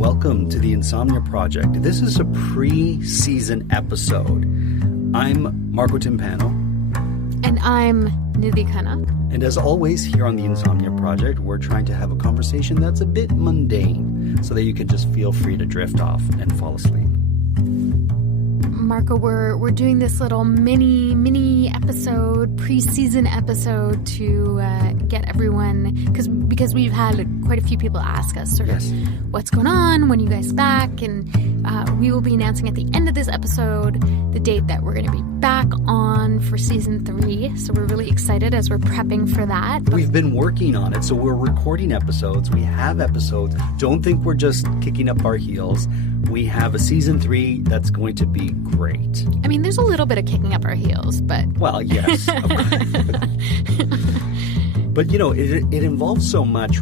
welcome to the Insomnia Project. This is a pre-season episode. I'm Marco Timpano. And I'm Nidhi Khanna. And as always, here on the Insomnia Project, we're trying to have a conversation that's a bit mundane so that you can just feel free to drift off and fall asleep. Marco, we're doing this little mini episode, pre-season episode to get everyone, because we've had quite a few people ask us sort of what's going on, when are you guys back, and we will be announcing at the end of this episode the date that we're going to be back on for season 3. So we're really excited as we're prepping for that. We've been working on it, so we're recording episodes. We have episodes. Don't think we're just kicking up our heels. We have a season 3 that's going to be great. I mean, there's a little bit of kicking up our heels, but... Well, yes. Of course. But, you know, it involves so much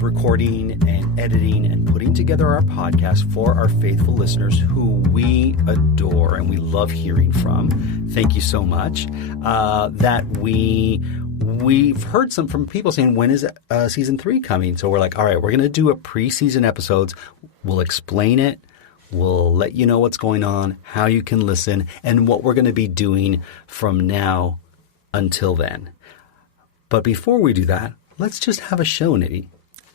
recording and editing and putting together our podcast for our faithful listeners who we adore and we love hearing from. Thank you so much. That we've heard some from people saying, when is season 3 coming? So we're like, all right, we're going to do a pre-season episodes. We'll explain it. We'll let you know what's going on, how you can listen, and what we're going to be doing from now until then. But before we do that, let's just have a show, Nidhi.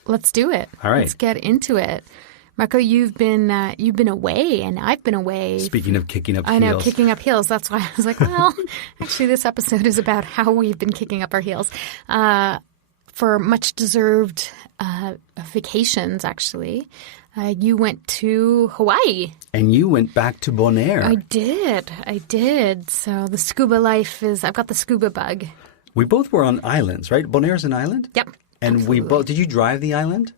Let's do it. All right. Let's get into it. Marco, you've been away, and I've been away. Speaking of kicking up heels. I know, kicking up heels. That's why I was like, well, actually, this episode is about how we've been kicking up our heels for much-deserved vacations, actually. You went to Hawaii. And you went back to Bonaire. I did. So the scuba life I've got the scuba bug. We both were on islands, right? Bonaire's an island? Yep. And absolutely. we both, did you drive the island?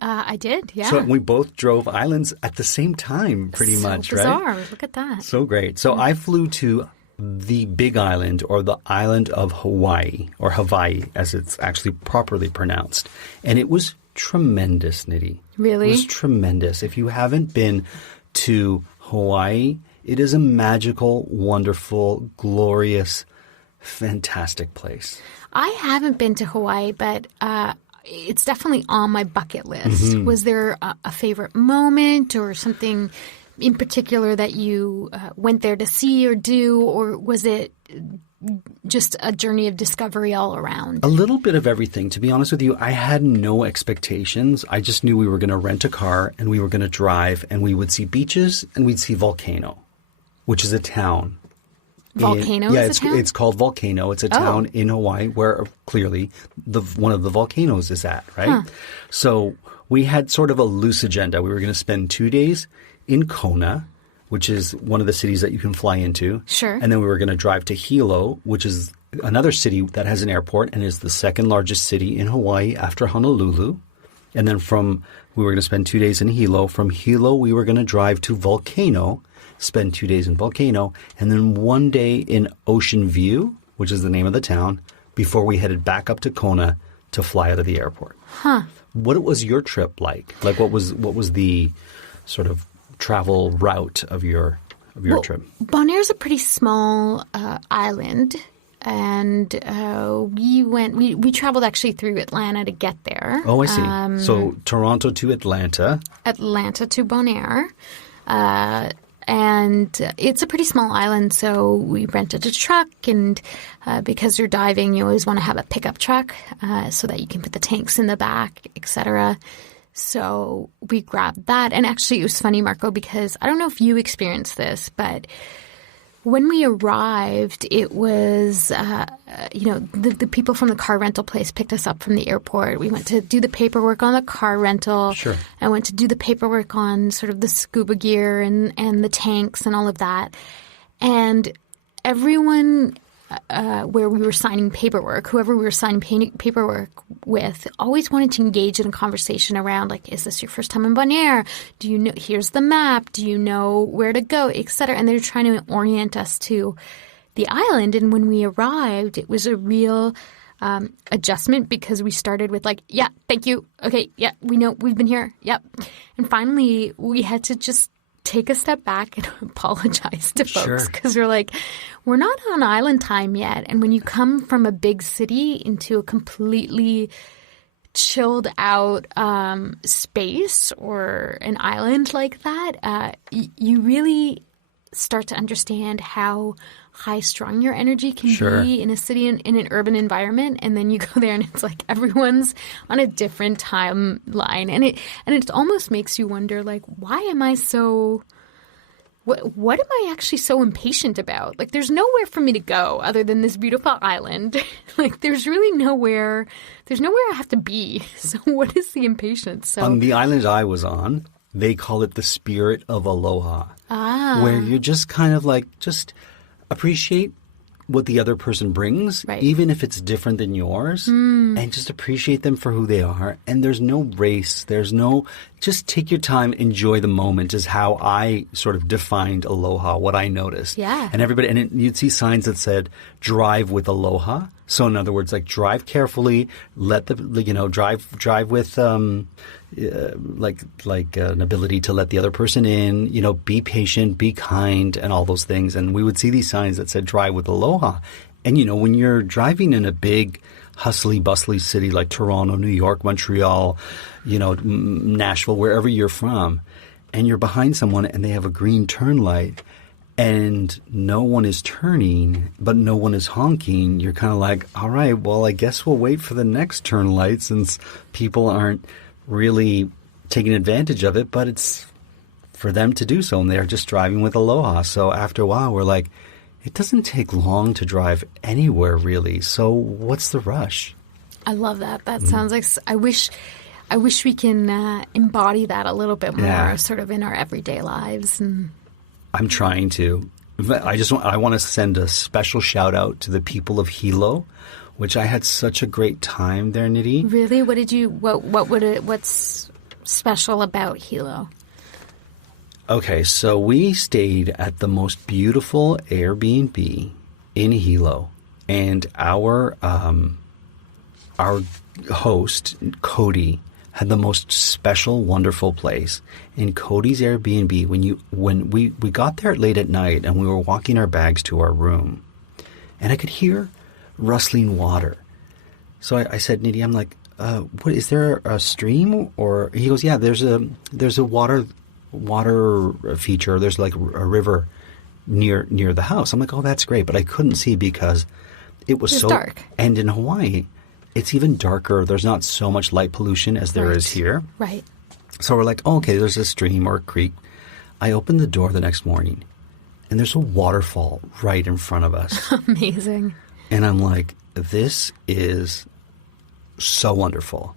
I did, yeah. So we both drove islands at the same time, pretty much, bizarre. right? Bizarre. Look at that. So great. So I flew to the Big Island, or the island of Hawaii, or Hawaii, as it's actually properly pronounced. And it was tremendous, Nidhi. Really? It was tremendous. If you haven't been to Hawaii, it is a magical, wonderful, glorious, fantastic place. I haven't been to Hawaii, but it's definitely on my bucket list. Mm-hmm. Was there a favorite moment or something in particular that you went there to see or do, or was it just a journey of discovery all around? A little bit of everything. To be honest with you, I had no expectations. I just knew we were going to rent a car and we were going to drive and we would see beaches and we'd see Volcano, which is a town. Volcano is a town? It's called Volcano. It's a town in Hawaii where clearly one of the volcanoes is at, right? Huh. So we had sort of a loose agenda. We were going to spend 2 days in Kona, which is one of the cities that you can fly into. Sure. And then we were going to drive to Hilo, which is another city that has an airport and is the second largest city in Hawaii after Honolulu. And then we were going to spend 2 days in Hilo. From Hilo, we were going to drive to Volcano, spend 2 days in Volcano, and then 1 day in Ocean View, which is the name of the town, before we headed back up to Kona to fly out of the airport. Huh. What was your trip like? Like, what was the sort of travel route of your trip? Bonaire's a pretty small island, and we traveled actually through Atlanta to get there. Oh, I see. So Toronto to Atlanta. Atlanta to Bonaire. And it's a pretty small island, so we rented a truck, and because you're diving, you always want to have a pickup truck so that you can put the tanks in the back, etc. So we grabbed that. And actually, it was funny, Marco, because I don't know if you experienced this, but when we arrived, it was, the people from the car rental place picked us up from the airport. We went to do the paperwork on the car rental. Sure. I went to do the paperwork on sort of the scuba gear and the tanks and all of that. And everyone where we were signing paperwork, whoever we were signing paperwork with, always wanted to engage in a conversation around, like, is this your first time in Bonaire? Do you know, here's the map. Do you know where to go, et cetera? And they're trying to orient us to the island. And when we arrived, it was a real adjustment because we started with like, yeah, thank you. Okay, yeah, we know, we've been here. Yep. And finally, we had to just take a step back and apologize to folks because we're like, we're not on island time yet. And when you come from a big city into a completely chilled out space or an island like that, you really start to understand how high-strung your energy can be in a city, in an urban environment, and then you go there and it's like everyone's on a different timeline, and it almost makes you wonder, like, why am I so... What am I actually so impatient about? Like, there's nowhere for me to go other than this beautiful island. Like, there's really nowhere I have to be. So what is the impatience? So on the island I was on, they call it the spirit of aloha. Where you're just kind of like, just appreciate what the other person brings, even if it's different than yours, and just appreciate them for who they are. And there's no race. There's no, just take your time, enjoy the moment is how I sort of defined aloha, what I noticed. Yeah. And everybody, and you'd see signs that said, drive with aloha. So in other words, like, drive carefully, let the, drive with, like an ability to let the other person in, be patient, be kind, and all those things. And we would see these signs that said drive with aloha. And, when you're driving in a big, hustly, bustly city like Toronto, New York, Montreal, Nashville, wherever you're from, and you're behind someone and they have a green turn light and no one is turning, but no one is honking, you're kind of like, all right, well, I guess we'll wait for the next turn light since people aren't really taking advantage of it, but it's for them to do so, and they're just driving with aloha. So after a while, we're like, it doesn't take long to drive anywhere, really. So what's the rush? I love that. That sounds like, I wish we can embody that a little bit more, sort of in our everyday lives. And I'm trying to. I want to send a special shout out to the people of Hilo, which I had such a great time there, Nidhi. Really? What's special about Hilo? Okay, so we stayed at the most beautiful Airbnb in Hilo, and our host, Cody, had the most special, wonderful place. In Cody's Airbnb, when we got there late at night and we were walking our bags to our room, and I could hear rustling water. So I said, Nidhi, I'm like, what, is there a stream? Or he goes, yeah, there's a water feature. There's like a river near the house. I'm like, oh, that's great. But I couldn't see because it was so dark. And in Hawaii, it's even darker. There's not so much light pollution as there is here. Right. So we're like, oh, okay, there's a stream or a creek. I opened the door the next morning, and there's a waterfall right in front of us. Amazing. And I'm like, this is so wonderful.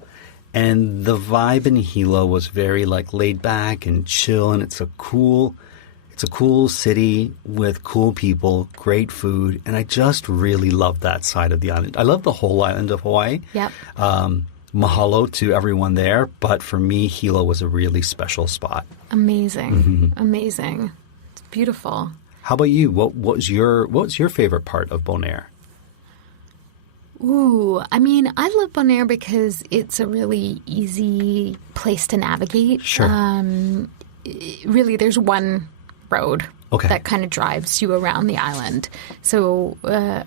And the vibe in Hilo was very like laid back and chill, and it's a cool city with cool people, great food, and I just really love that side of the island. I love the whole island of Hawaii. Yep. Mahalo to everyone there, but for me, Hilo was a really special spot. Amazing. Mm-hmm. Amazing. It's beautiful. How about you? What was your favorite part of Bonaire? Ooh, I mean, I love Bonaire because it's a really easy place to navigate. Sure. Really, there's one road Okay. that kind of drives you around the island. So,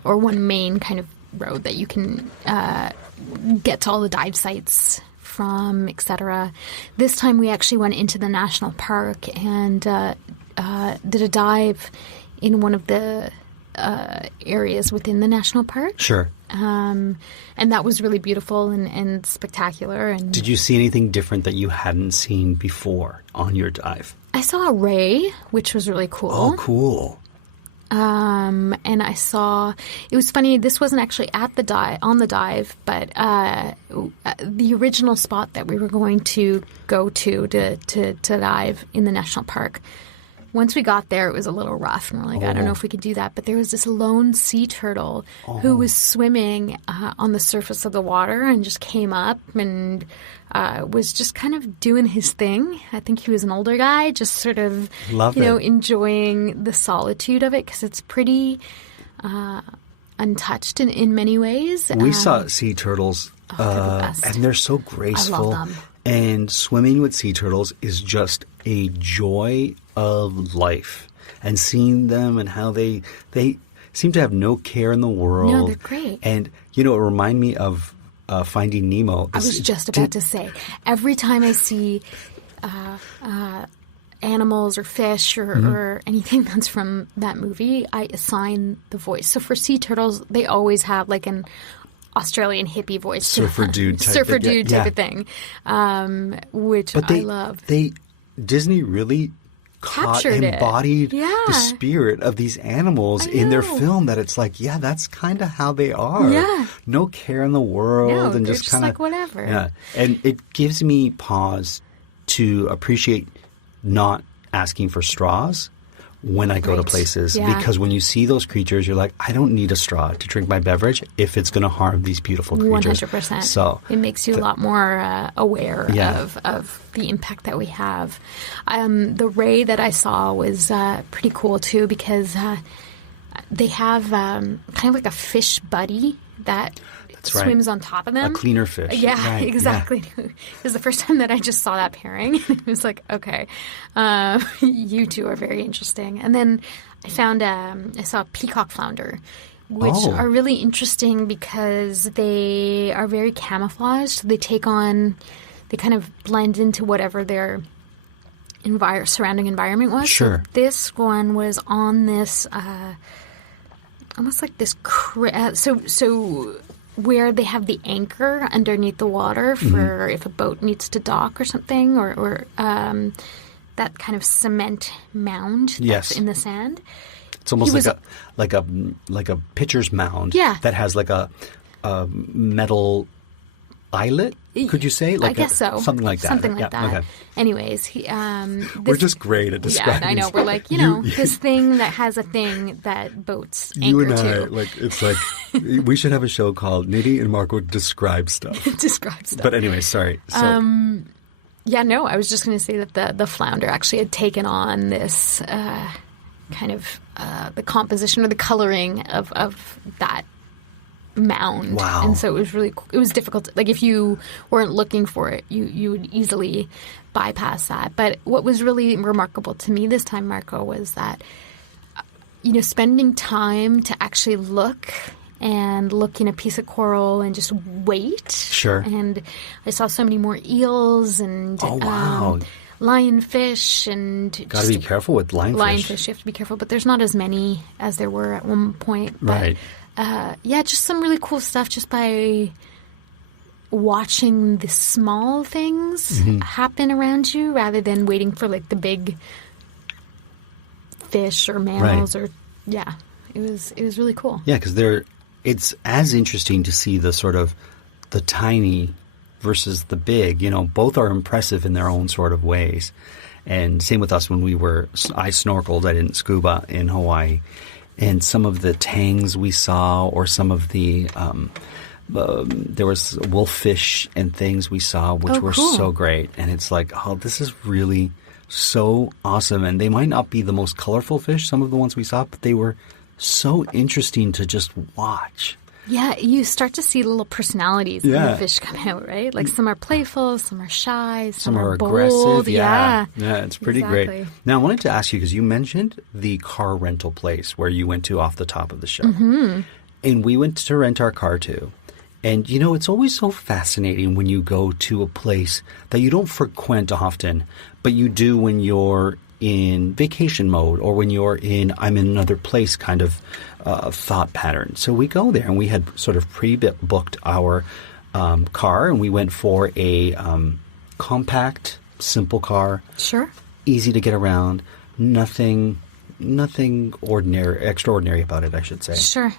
or one main kind of road that you can get to all the dive sites from, etc. This time we actually went into the national park and did a dive in one of the areas within the national park. Sure. And that was really beautiful and spectacular. And Did you see anything different that you hadn't seen before on your dive? I saw a ray, which was really cool. Oh, cool. And I saw, it was funny, this wasn't actually on the dive, but the original spot that we were going to go to dive in the national park. Once we got there, it was a little rough, and we're like, I don't know if we could do that. But there was this lone sea turtle who was swimming on the surface of the water and just came up and was just kind of doing his thing. I think he was an older guy, just sort of, enjoying the solitude of it because it's pretty untouched in many ways. We saw sea turtles, they're the best. and they're so graceful. I love them. And swimming with sea turtles is just a joy of life. And seeing them and how they seem to have no care in the world. No, they're great. And, it reminded me of Finding Nemo. I was just about to say, every time I see animals or fish or anything that's from that movie, I assign the voice. So for sea turtles, they always have like an Australian hippie voice. Surfer dude type Surfer thing. dude type of thing, which I love. Disney really embodied the spirit of these animals in their film, that it's like, yeah, that's kind of how they are. Yeah. No care in the world, and just kind of like whatever. Yeah. And it gives me pause to appreciate not asking for straws when I go to places, because when you see those creatures, you're like, I don't need a straw to drink my beverage if it's going to harm these beautiful creatures. 100%. So it makes you a lot more aware of the impact that we have. The ray that I saw was pretty cool too, because they have kind of like a fish buddy that swims on top of them. A cleaner fish. Yeah, right. exactly. Yeah. It was the first time that I just saw that pairing. It was like, okay, you two are very interesting. And then I saw a peacock flounder, which are really interesting because they are very camouflaged. They kind of blend into whatever their surrounding environment was. Sure. So this one was on this, almost like this, so where they have the anchor underneath the water for if a boat needs to dock or something, or that kind of cement mound that's in the sand. It's almost like a pitcher's mound that has like a metal eyelet, could you say? I guess so. Something like that. Something like that. Okay. Anyways, we're just great at describing. Yeah, I know. We're like, this thing that has a thing that boats anchor you and to. I, like, it's like we should have a show called Nidhi and Marco Describe Stuff. Describe stuff. But anyway, sorry. So, I was just going to say that the flounder actually had taken on this kind of the composition or the coloring of that mound. Wow. And so it was difficult. Like if you weren't looking for it, you would easily bypass that. But what was really remarkable to me this time, Marco, was that, spending time to actually look in a piece of coral and just wait. Sure. And I saw so many more eels and lionfish and... Got to be careful with lionfish. Lionfish, you have to be careful. But there's not as many as there were at one point. But, right. Just some really cool stuff just by watching the small things happen around you rather than waiting for like the big fish or mammals it was really cool. Yeah, because it's as interesting to see the sort of the tiny versus the big. Both are impressive in their own sort of ways. And same with us when I snorkeled, I didn't scuba in Hawaii. And some of the tangs we saw, or some of the, there was wolffish and things we saw, which were so great. And it's like, this is really so awesome. And they might not be the most colorful fish, some of the ones we saw, but they were so interesting to just watch. Yeah, you start to see little personalities in the fish come out, right? Like some are playful, some are shy, some are aggressive. bold. Yeah, it's pretty great. Now, I wanted to ask you, because you mentioned the car rental place where you went to off the top of the show. Mm-hmm. And we went to rent our car too. And, it's always so fascinating when you go to a place that you don't frequent often, but you do when you're in vacation mode or when you're I'm in another place kind of thought pattern. So we go there and we had sort of pre-booked our car, and we went for a compact, simple car. Sure. Easy to get around. Nothing extraordinary about it, I should say. Sure.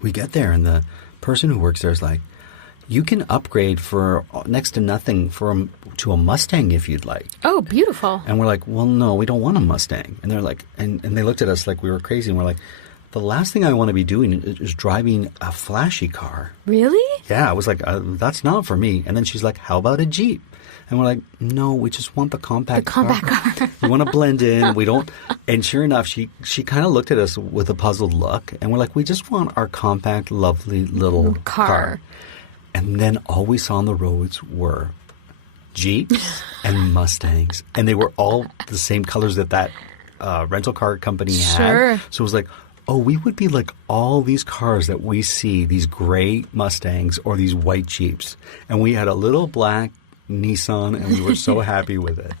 We get there and the person who works there is like, you can upgrade for next to nothing to a Mustang if you'd like. Oh, beautiful. And we're like, well, no, we don't want a Mustang. And they're like, and they looked at us like we were crazy. And we're like, the last thing I want to be doing is driving a flashy car. Really? Yeah, I was like, that's not for me. And then she's like, how about a Jeep? And we're like, no, we just want the compact car. We want to blend in. We don't. And sure enough, she kind of looked at us with a puzzled look. And we're like, we just want our compact, lovely little car. And then all we saw on the roads were Jeeps and Mustangs. And they were all the same colors that rental car company had. Sure. So it was like, oh, we would be like all these cars that we see, these gray Mustangs or these white Jeeps. And we had a little black Nissan, and we were so happy with it.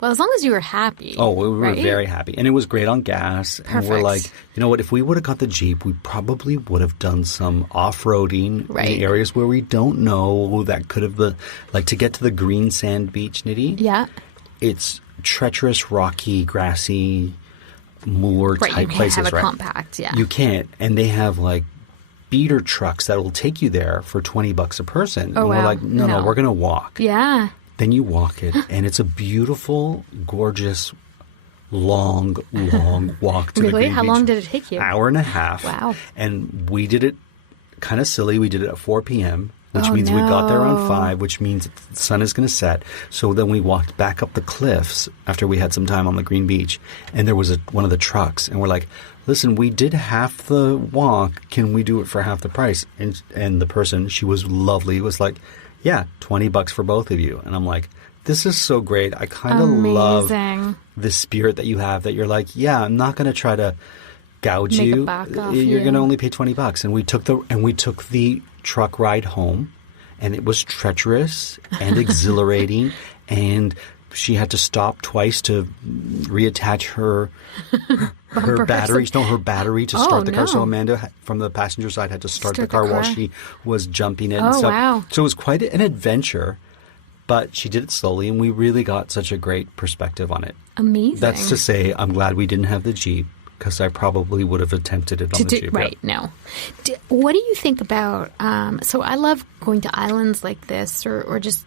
Well, as long as you were happy. Oh, we were right? very happy. And it was great on gas. Perfect. And we're like, you know what? If we would have got the Jeep, we probably would have done some off-roading Right. in areas where we don't know that could have been, like to get to the green sand beach, Nidhi. Yeah. It's treacherous, rocky, grassy, moor-type Right, you can't places, have it right? compact, yeah. You can't. And they have like beater trucks that will take you there for $20 a person. Oh, and we're wow. like, no, we're going to walk. Yeah. Then you walk it, and it's a beautiful, gorgeous, long walk to the Really? green How beach. long did it take you? Hour and a half. Wow. And we did it kind of silly. We did it at 4 p.m., which Oh, means we got there around no. 5, which means the sun is going to set. So then we walked back up the cliffs after we had some time on the green beach, and there was one of the trucks, and we're like, listen, we did half the walk. Can we do it for half the price? And the person, she was lovely, was like, yeah, $20 for both of you. And I'm like, this is so great. I kind of love the spirit that you have, that you're like, yeah, I'm not going to try to gouge Make a you. buck off You're you. going to only pay $20. And we took the truck ride home, and it was treacherous and exhilarating, and she had to stop twice to reattach her battery. No, her battery to start the car. So no. Amanda from the passenger side had to start the Start the car while car. she was jumping in. Oh, so, wow. So it was quite an adventure, but she did it slowly, and we really got such a great perspective on it. Amazing. That's to say, I'm glad we didn't have the Jeep, because I probably would have attempted it on the Jeep. Right, no. What do you think about, so I love going to islands like this, or just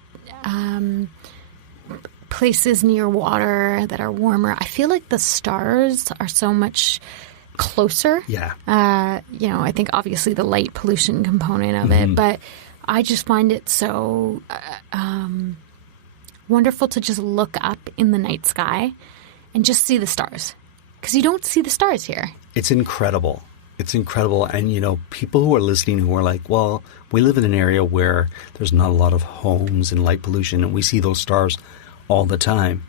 places near water that are warmer. I feel like the stars are so much closer. Yeah. I think obviously the light pollution component of it, but I just find it so wonderful to just look up in the night sky and just see the stars. Because you don't see the stars here. It's incredible. It's incredible. And, people who are listening who are like, well, we live in an area where there's not a lot of homes and light pollution, and we see those stars all the time.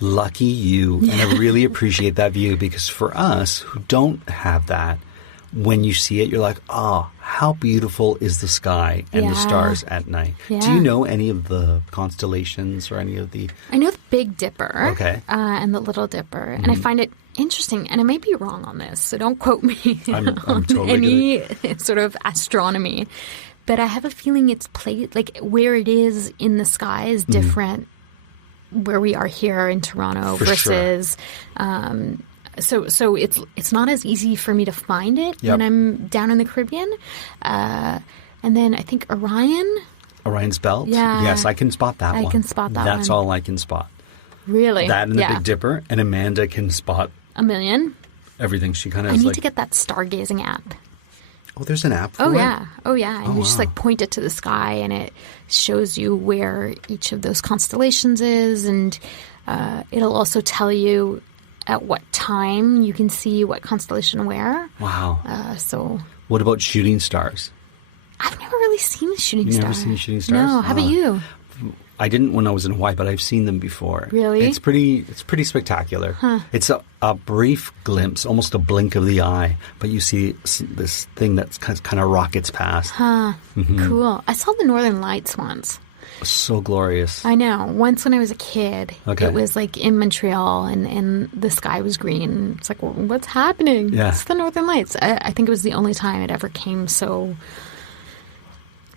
Lucky you. And I really appreciate that view, because for us who don't have that, when you see it, you're like, oh, how beautiful is the sky and the stars at night. Yeah. Do you know any of the constellations or any of the... I know the Big Dipper. Okay. And the Little Dipper. And I find it interesting, and I may be wrong on this, so don't quote me I'm on totally any sort of astronomy. But I have a feeling it's like where it is in the sky is different where we are here in Toronto For versus so it's not as easy for me to find it Yep. when I'm down in the Caribbean. And then I think Orion's Belt? Yeah. Yes, I can spot that one. I can spot that That's one. all I can spot. Really? That and the Big Dipper. And Amanda can spot A million. everything. She kind of I is need like, to get that stargazing app. oh, there's an app for Oh it? yeah. Oh yeah. And you just wow. like point it to the sky and it shows you where each of those constellations is, and it'll also tell you at what time you can see what constellation where. Wow. So What about shooting stars? I've never really seen a shooting You've star. never seen shooting stars? No. How about you? I didn't when I was in Hawaii, but I've seen them before. Really? It's pretty spectacular. It's a brief glimpse, almost a blink of the eye, but you see this thing that kind of rockets past. Cool. I saw the Northern Lights once. So glorious. I know. Once when I was a kid, Okay. it was like in Montreal and the sky was green. It's like, well, what's happening? Yeah. It's the Northern Lights. I think it was the only time it ever came so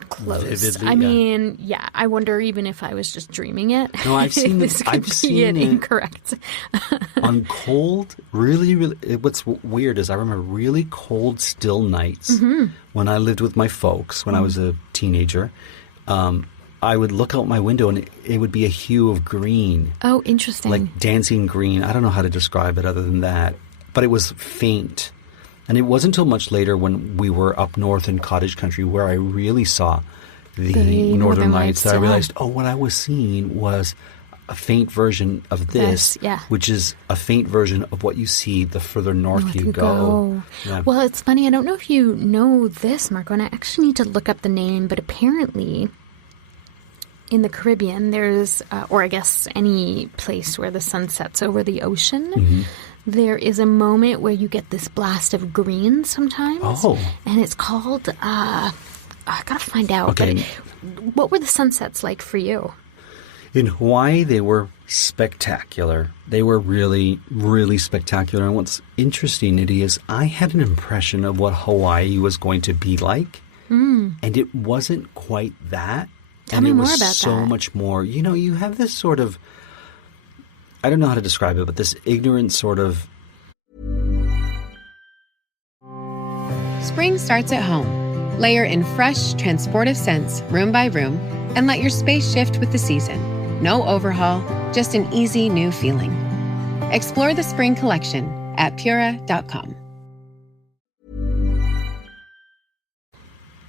close. Vividly, I yeah. mean, yeah, I wonder even if I was just dreaming it. No, I've seen this it. could I've be seen it. incorrect. On cold, really, what's weird is I remember really cold, still nights when I lived with my folks when I was a teenager. I would look out my window and it would be a hue of green, Oh, interesting. like dancing green. I don't know how to describe it other than that, but it was faint. And it wasn't until much later when we were up north in cottage country where I really saw the Northern Lights that I yeah. realized, oh, what I was seeing was a faint version of this, yeah. which is a faint version of what you see the further north you go. Yeah. Well, it's funny. I don't know if you know this, Marco, and I actually need to look up the name, but apparently in the Caribbean, there's, or I guess any place where the sun sets over the ocean, there is a moment where you get this blast of green sometimes. Oh. And it's called, I gotta find out. Okay. But what were the sunsets like for you? In Hawaii, they were spectacular. They were really, really spectacular. And what's interesting, Nidhi, is I had an impression of what Hawaii was going to be like. And it wasn't quite that. Tell me more about that. So much more. You know, you have this sort of, I don't know how to describe it, but this ignorant sort of... Spring starts at home. Layer in fresh, transportive scents room by room and let your space shift with the season. No overhaul, just an easy new feeling. Explore the spring collection at pura.com.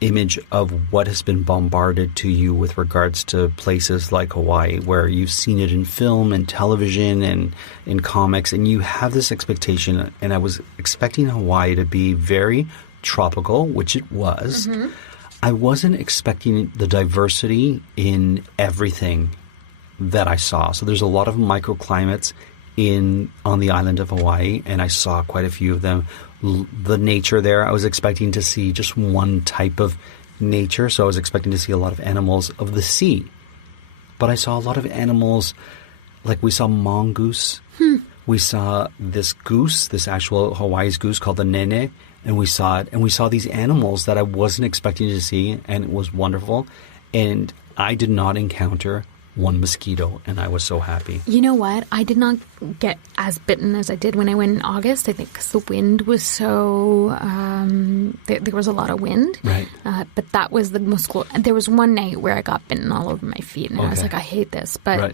Image of what has been bombarded to you with regards to places like Hawaii, where you've seen it in film and television and in comics, and you have this expectation. And I was expecting Hawaii to be very tropical, which it was. I wasn't expecting the diversity in everything that I saw. So there's a lot of microclimates on the island of Hawaii, and I saw quite a few of them. The nature there, I was expecting to see just one type of nature, so I was expecting to see a lot of animals of the sea. But I saw a lot of animals, like we saw mongoose. We saw this goose, this actual Hawaii's goose called the nene, and we saw it, and we saw these animals that I wasn't expecting to see, and it was wonderful. And I did not encounter one mosquito, and I was so happy. You know what? I did not get as bitten as I did when I went in August. I think because the wind was so... there was a lot of wind. Right. But that was the most cool. There was one night where I got bitten all over my feet, and I was like, I hate this. But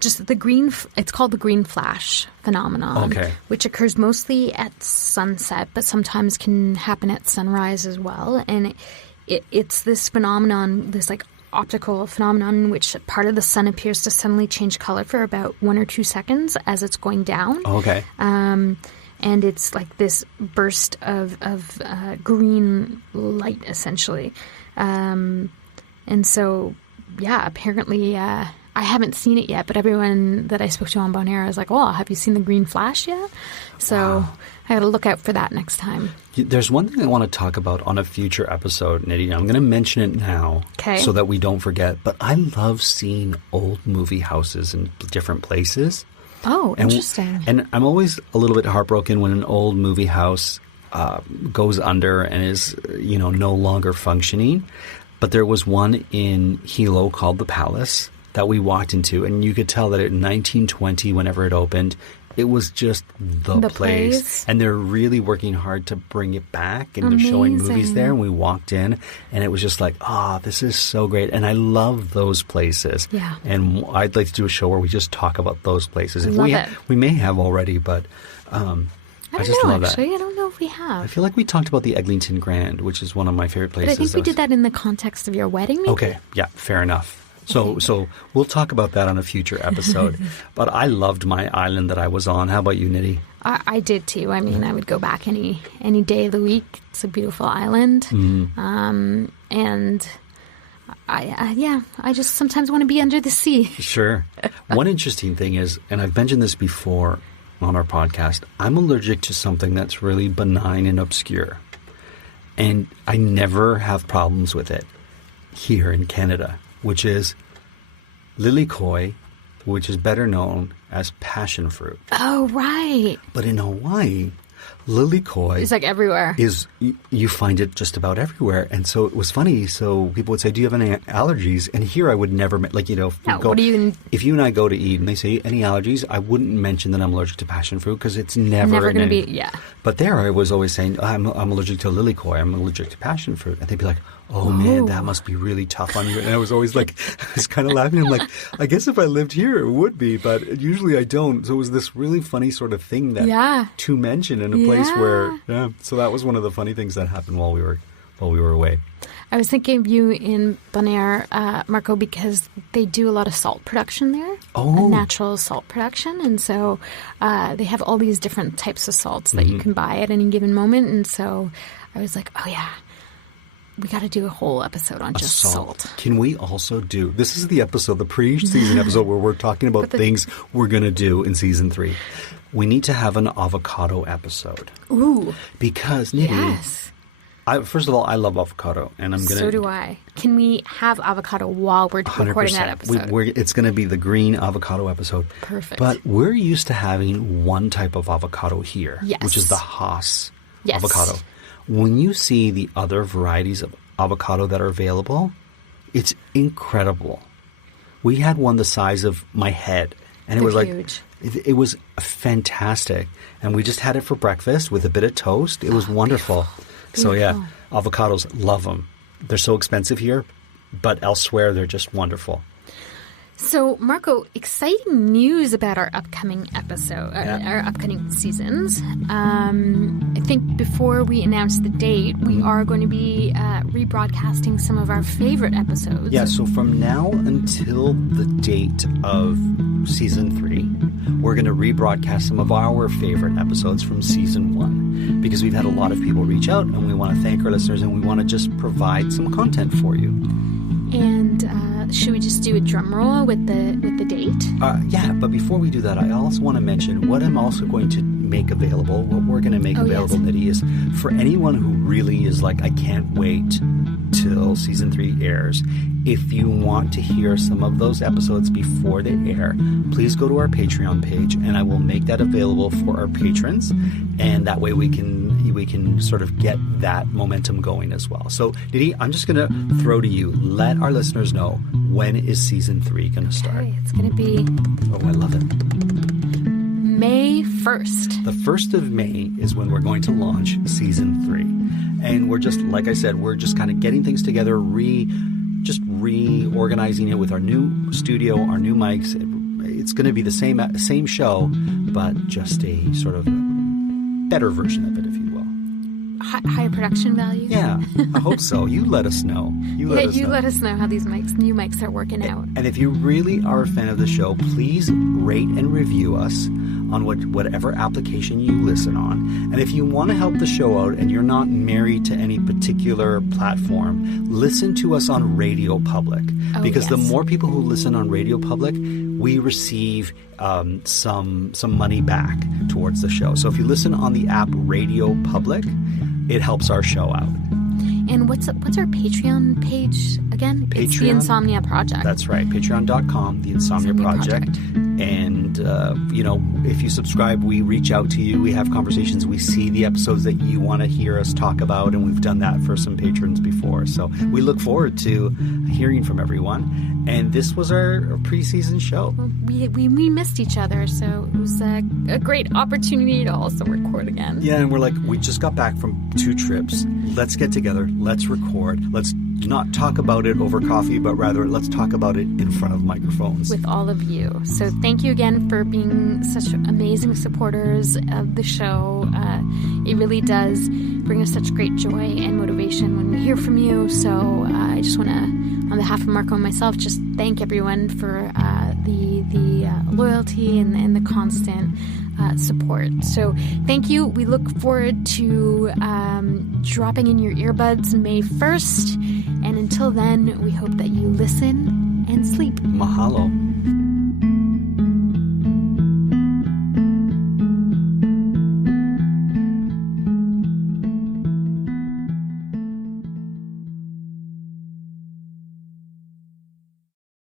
just the green... It's called the green flash phenomenon, which occurs mostly at sunset, but sometimes can happen at sunrise as well. And it's this phenomenon, this like optical phenomenon in which part of the sun appears to suddenly change color for about 1 or 2 seconds as it's going down. And it's like this burst of green light, essentially. And so, yeah, apparently I haven't seen it yet, but everyone that I spoke to on Bonaire is like, well, have you seen the green flash yet? So I got to look out for that next time. There's one thing I want to talk about on a future episode, Nidhi. I'm going to mention it now so that we don't forget. But I love seeing old movie houses in different places. Oh, interesting. And I'm always a little bit heartbroken when an old movie house goes under and is, no longer functioning. But there was one in Hilo called the Palace that we walked into, and you could tell that in 1920, whenever it opened, it was just the place. And they're really working hard to bring it back, and they're showing movies there, and we walked in, and it was just like, this is so great. And I love those places. Yeah. And I'd like to do a show where we just talk about those places. We may have already, but I just love that. I don't know if we have. I feel like we talked about the Eglinton Grand, which is one of my favorite places. But I think we did that in the context of your wedding, maybe? Okay, yeah, fair enough. So we'll talk about that on a future episode. But I loved my island that I was on. How about you, Nidhi? I did too. I mean, I would go back any day of the week. It's a beautiful island. And I just sometimes want to be under the sea. Sure. One interesting thing is, and I've mentioned this before on our podcast, I'm allergic to something that's really benign and obscure. And I never have problems with it here in Canada, which is lilikoi, which is better known as passion fruit. Oh, right. But in Hawaii, lilikoi... It's like everywhere. You find it just about everywhere. And so it was funny. So people would say, do you have any allergies? And here I would never... if you and I go to eat and they say, any allergies? I wouldn't mention that I'm allergic to passion fruit because it's never going to be... Yeah. But there I was always saying, I'm allergic to lilikoi. I'm allergic to passion fruit. And they'd be like, oh, man, that must be really tough on you. And I was always like, I was kind of laughing. I'm like, I guess if I lived here, it would be, but usually I don't. So it was this really funny sort of thing to mention in a place where, so that was one of the funny things that happened while we were away. I was thinking of you in Bonaire, Marco, because they do a lot of salt production there, natural salt production. And so they have all these different types of salts that you can buy at any given moment. And so I was like, oh, yeah. We got to do a whole episode on just salt. Can we also do... This is the episode, the pre-season episode, where we're talking about things we're going to do in season 3. we need to have an avocado episode. Ooh. Because, Nidhi, Yes. First of all, I love avocado, and I'm gonna. So do I. Can we have avocado while we're 100%. recording that episode? It's going to be the green avocado episode. Perfect. But we're used to having one type of avocado here, Yes. which is the Haas Yes. avocado. When you see the other varieties of avocado that are available, it's incredible. We had one the size of my head, and it They're was like huge. it was fantastic. And we just had it for breakfast with a bit of toast. It was wonderful. So yeah, avocados, love them. They're so expensive here, but elsewhere they're just wonderful. So, Marco, exciting news about our upcoming episode, our upcoming seasons. I think before we announce the date, we are going to be rebroadcasting some of our favorite episodes. Yeah, so from now until the date of season 3, we're going to rebroadcast some of our favorite episodes from season 1 because we've had a lot of people reach out and we want to thank our listeners and we want to just provide some content for you. And should we just do a drum roll with the date? Yeah, but before we do that, I also want to mention what I'm also going to make available, what we're going to make available, yes. Nidhi, is for anyone who really is like, I can't wait till season 3 airs. If you want to hear some of those episodes before they air, please go to our Patreon page and I will make that available for our patrons. And that way we can sort of get that momentum going as well. So, Nidhi, I'm just going to throw to you. Let our listeners know, when is season 3 going to start? Okay, it's going to be Oh, I love it. May 1st. The 1st of May is when we're going to launch season 3. And we're just, like I said, we're just kind of getting things together, reorganizing it with our new studio, our new mics. It's going to be the same show, but just a sort of better version of it, if you will. Higher production value? Yeah, I hope so. You let us know. You let us know how these new mics are working out. And if you really are a fan of the show, please rate and review us on whatever application you listen on. And if you want to help the show out and you're not married to any particular platform, listen to us on Radio Public. Because the more people who listen on Radio Public, we receive some money back towards the show. So if you listen on the app Radio Public, it helps our show out. And what's our Patreon page again? Patreon? It's the Insomnia Project. That's right. Patreon.com, the Insomnia Project. And, if you subscribe, we reach out to you. We have conversations. We see the episodes that you want to hear us talk about. And we've done that for some patrons before. So we look forward to hearing from everyone. And this was our preseason show. We missed each other, so it was a great opportunity to also record again. Yeah, and we're like, we just got back from 2 trips. Let's get together. Let's record. Let's not talk about it over coffee, but rather let's talk about it in front of microphones. With all of you. So thank you again for being such amazing supporters of the show. It really does bring us such great joy and motivation when we hear from you. So I just want to, on behalf of Marco and myself, just thank everyone for the loyalty and the constant support. So thank you. We look forward to dropping in your earbuds May 1st. And until then, we hope that you listen and sleep. Mahalo.